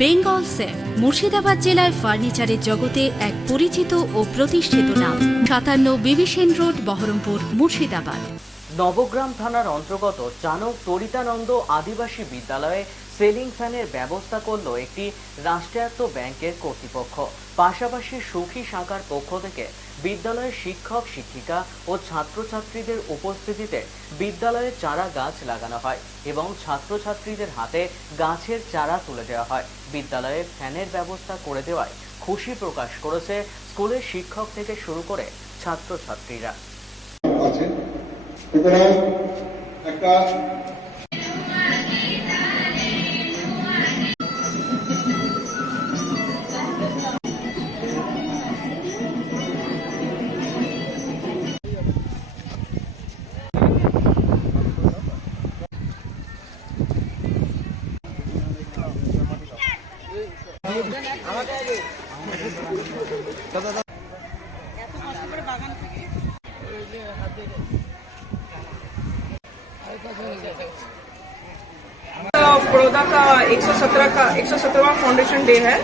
Bengal safe, Murshidabad জেলায় ফার্নিচারের জগতে এক পরিচিত ও প্রতিষ্ঠিত নাম। সাতান্ন বিবিসেন রোড, বহরমপুর, মুর্শিদাবাদ। নবগ্রাম থানার অন্তর্গত চানক তরিতানন্দ আদিবাসী বিদ্যালয়ে সেলিং ফ্যানের ব্যবস্থা করল একটি রাষ্ট্রায়ত্ত ব্যাংকের কর্তৃপক্ষ। পাশাপাশি সুখী শাখার পক্ষ থেকে বিদ্যালয়ের শিক্ষক, শিক্ষিকা ও ছাত্রছাত্রীদের উপস্থিতিতে বিদ্যালয়ে চারা গাছ লাগানো হয় এবং ছাত্রছাত্রীদের হাতে গাছের চারা তুলে দেওয়া হয়। বিদ্যালয়ে ফ্যানের ব্যবস্থা করে দেওয়ায় খুশি প্রকাশ করেছে স্কুলের শিক্ষক থেকে শুরু করে ছাত্রছাত্রীরা। আছে সুতরাং একটা बड़ौदा का 117 का 117वां फाउंडेशन डे है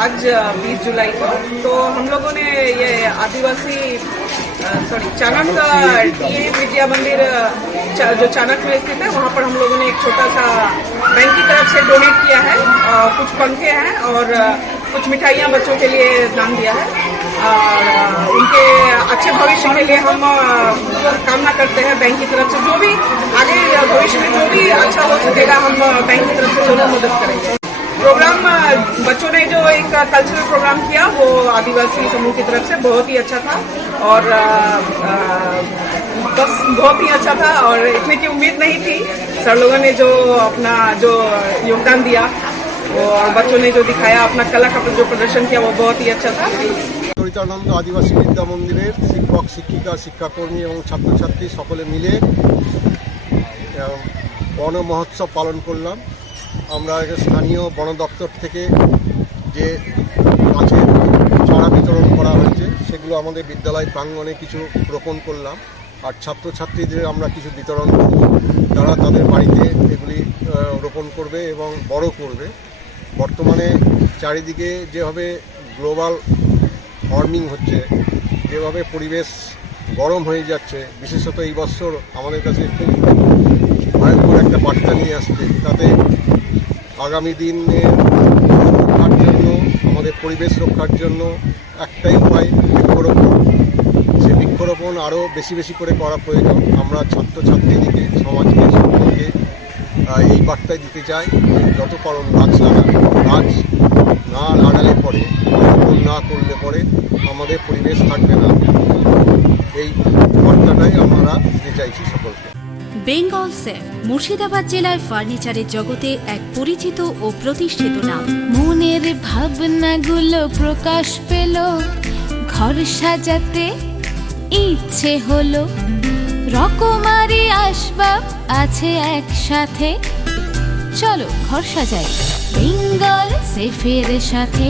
आज 20 जुलाई को तो हम लोगों ने ये आदिवासी सॉरी चाणक टी विद्या मंदिर अ, चा- जो चाणक में स्थित है वहाँ पर हम लोगों ने एक छोटा सा बैंक की तरफ से डोनेट किया है और कुछ पंखे हैं और अ, कुछ मिठाइयाँ बच्चों के लिए दान दिया है। और उनके अच्छे भविष्य के लिए हम कामना करते हैं बैंक की तरफ़ से। जो भी आगे भविष्य में जो भी अच्छा हो सकेगा, हम बैंक की तरफ़ से ज़रूर मदद करेंगे। प्रोग्राम बच्चों ने जो एक कल्चरल प्रोग्राम किया, वो आदिवासी समूह की तरफ़ से बहुत ही अच्छा था। और बस बहुत ही अच्छा था। और इतने की उम्मीद नहीं थी। सर लोगों ने जो अपना जो योगदान दिया और बच्चों ने जो दिखाया अपना कला का जो प्रदर्शन किया वो बहुत ही अच्छा था চরিতানন্দ আদিবাসী বিদ্যা মন্দিরের শিক্ষক শিক্ষিকা শিক্ষাকর্মী এবং ছাত্রছাত্রী সকলে মিলে আহ, বন মহোৎসব পালন করলাম আমরা এখানে স্থানীয় বন দপ্তর থেকে যে গাছের চারা বিতরণ করা হয়েছে সেগুলো আমাদের বিদ্যালয় প্রাঙ্গণে কিছু রোপণ করলাম আর ছাত্রছাত্রীদের আমরা কিছু বিতরণ করব তারা তাদের বাড়িতে এগুলি আহ, রোপণ করবে এবং বড় করবে বর্তমানে চারিদিকে যেভাবে গ্লোবাল ওয়ার্মিং হচ্ছে, যেভাবে পরিবেশ গরম হয়ে যাচ্ছে, বিশেষত এই বছর আমাদের কাছে খুব ভয়ঙ্কর একটা বার্তা নিয়ে আসছে। তাতে আগামী দিনে রক্ষার জন্য, আমাদের পরিবেশ রক্ষার জন্য একটাই উপায় বৃক্ষরোপণ। সে বৃক্ষরোপণ আরও বেশি বেশি করে করা প্রয়োজন। আমরা ছাত্রছাত্রীদিকে, সমাজকে, সকলকে এই বার্তায় দিতে চাই যত গাছ লাগান গাছ না লাগালে পরে রোপণ না করলে পরে আমাদের পরিবেশ থাকবে না। এই বার্তাটাই আমরা দিতে চাইছি সকলকে। বেঙ্গল সেফ মুর্শিদাবাদ জেলায় ফার্নিচারের জগতে এক পরিচিত ও প্রতিষ্ঠিত নাম। মনের ভাবনাগুলো প্রকাশ পেল ঘর সাজাতে ইচ্ছে হলো। রকমারি আসবাব আছে একসাথে চলো ঘর সাজাই। বেঙ্গল সেফের সাথে।